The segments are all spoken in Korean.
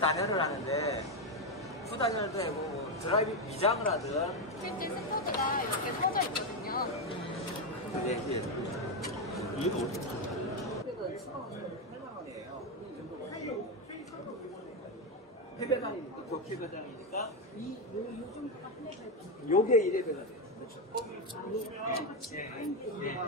단열을 하는데 후단열도 하고 뭐 드라이브 미장을 하든 실제 스포드가 이렇게 서져 있거든요. 네, 예. 이거 어떻게? 그래서 8만 원이에요. 패배장이니까 더 패배장이니까 요게 1레벨이 돼요. 그렇죠. 예.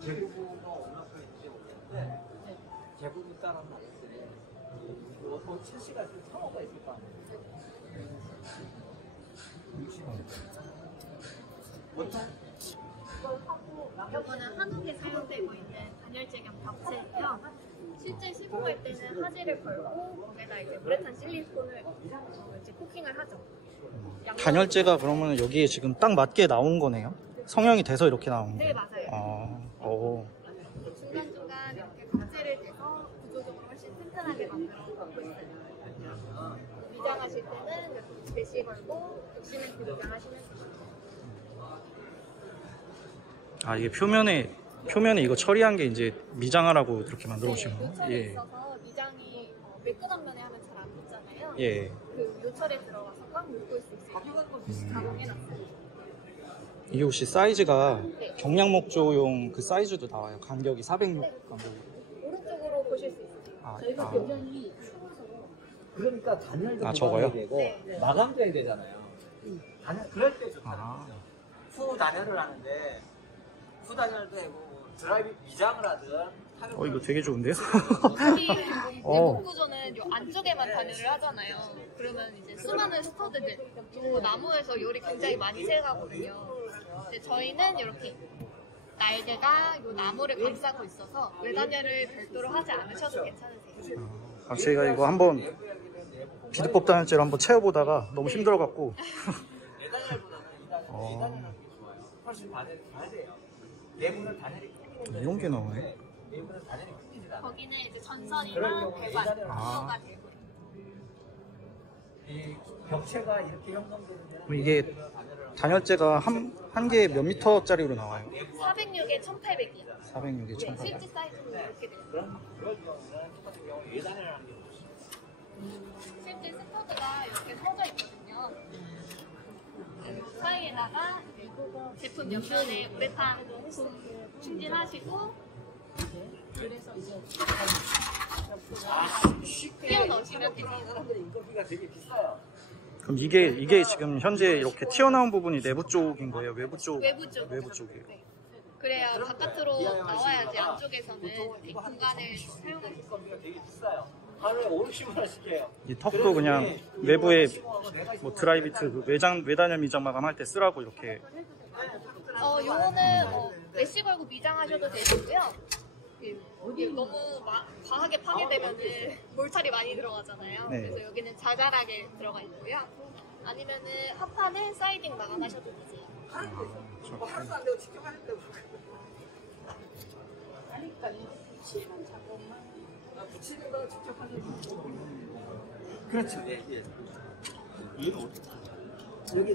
재부가 얼마큼 있는지 모르겠는데 재부분 따라는 아닌데 뭐 7시간 상호가 있을 거 아니에요. 이거는 한옥에 사용되고 있는 단열재 겸 벽체예요. 실제 시공할 때는 화재를 걸고 거기에다 이제 우레탄 실리콘을 이제 코킹을 하죠. 단열재가 그러면 여기에 지금 딱 맞게 나온 거네요? 성형이 돼서 이렇게 나온 거예요? 네, 맞아요. 아, 오. 중간중간 이렇게 각재를 대서 구조적으로 훨씬 튼튼하게 만들어가고 있어요. 미장하실 때는 이렇게 배시 걸고 벽시멘트 미장하시면 돼요. 아, 이게 표면에 이거 처리한 게 이제 미장하라고 이렇게 만들어 오신 네, 거예요? 요철이 예. 있어서 미장이 매끈한 면에 하면 잘 안 붙잖아요. 예. 그 요철에 들어가서 꽉 묶을 수 있어요. 가공해놨어요. 이게 혹시 사이즈가 네. 경량목조용 그 사이즈도 나와요? 간격이 406 네. 간격. 오른쪽으로 보실 수 있어요. 아, 저희가 굉장히 그러니까 단열도 저거요? 되고 네. 마감도 해야 되잖아요. 단열 그럴 때 좋다. 아. 후 단열을 하는데 후 단열도 하고 뭐 드라이브 미장을 하든 이거 되게 좋은데요? 특히 어. 내부 구조는 요 안쪽에만 단열을 하잖아요. 그러면 이제 수많은 스터드들, 요 나무에서 열이 굉장히 많이 새가거든요. 근데 저희는 이렇게 날개가 요 나무를 감싸고 있어서 외단열을 별도로 하지 않으셔도 괜찮으세요. 아, 제가 이거 한번 비드법 단열재로 한번 채워보다가 너무 힘들어갖고. 내단열보다는 이단열을 하는 게 좋아요. 훨씬 단열이 잘 돼요. 내부는 단열이 이런 게 나오네. 내부는 단열이 끊기지 않아요. 거기는 이제 그럴 전선이랑 경우에 배관 예단열을 구조가 되고 이 벽체가 이렇게 형성되는 데는 이게 단열재가 한 개에 몇 미터짜리로 나와요? 406에 1800이요. 406에 네, 1800. 실제 사이즈는 이렇게 돼요. 그럴 경우는 똑같은 경우 예단을 하는 게 좋죠. 실제 스터드가 이렇게 서져 있거든요. 이 사이에다가 이제 제품 옆면에 우레탄 부품 충진하시고 끼워 넣으시면 됩니다. 사람들이 인건비가 되게 비싸요. 그럼 이게 지금 현재 이렇게 튀어나온 부분이 내부 쪽인 거예요? 외부 쪽? 외부 쪽. 외부 쪽이에요. 네. 그래야 바깥으로 나와야지 안쪽에서는 이 공간을 사용할 수 있어요. 인건비가 되게 비싸요. 하루에 5, 60만 원씩 해요. 이 턱도 그냥 내부에 뭐 드라이비트 그 외단열 미장 마감할 때 쓰라고 이렇게. 요거는 메쉬 걸고 미장하셔도 되고요. 이게 너무 과하게 파괴되면 몰탈이 많이 들어가잖아요. 네. 그래서 여기는 자잘하게 들어가 있고요. 아니면은 합판에 사이딩 마감하셔도 되세요. 하루도 안 되고 직접 하셨다고. 붙이는 거 직접 하셔도 그렇죠. 예, 예. 얘는 어떻게? 여기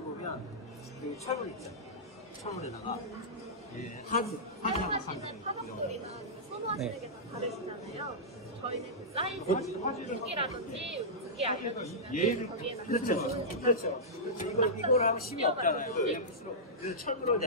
보면 여기 철문 있죠. 철문에다가 예, 사용하시는 타박돌이나 선호하시는 네. 게 다 다르시잖아요. 저희는 그 사이즈, 두께라든지 두께 알려주시면 거기에 맞춰서 그렇죠. 이걸 하면 힘이 없잖아요. 그래서 철문으로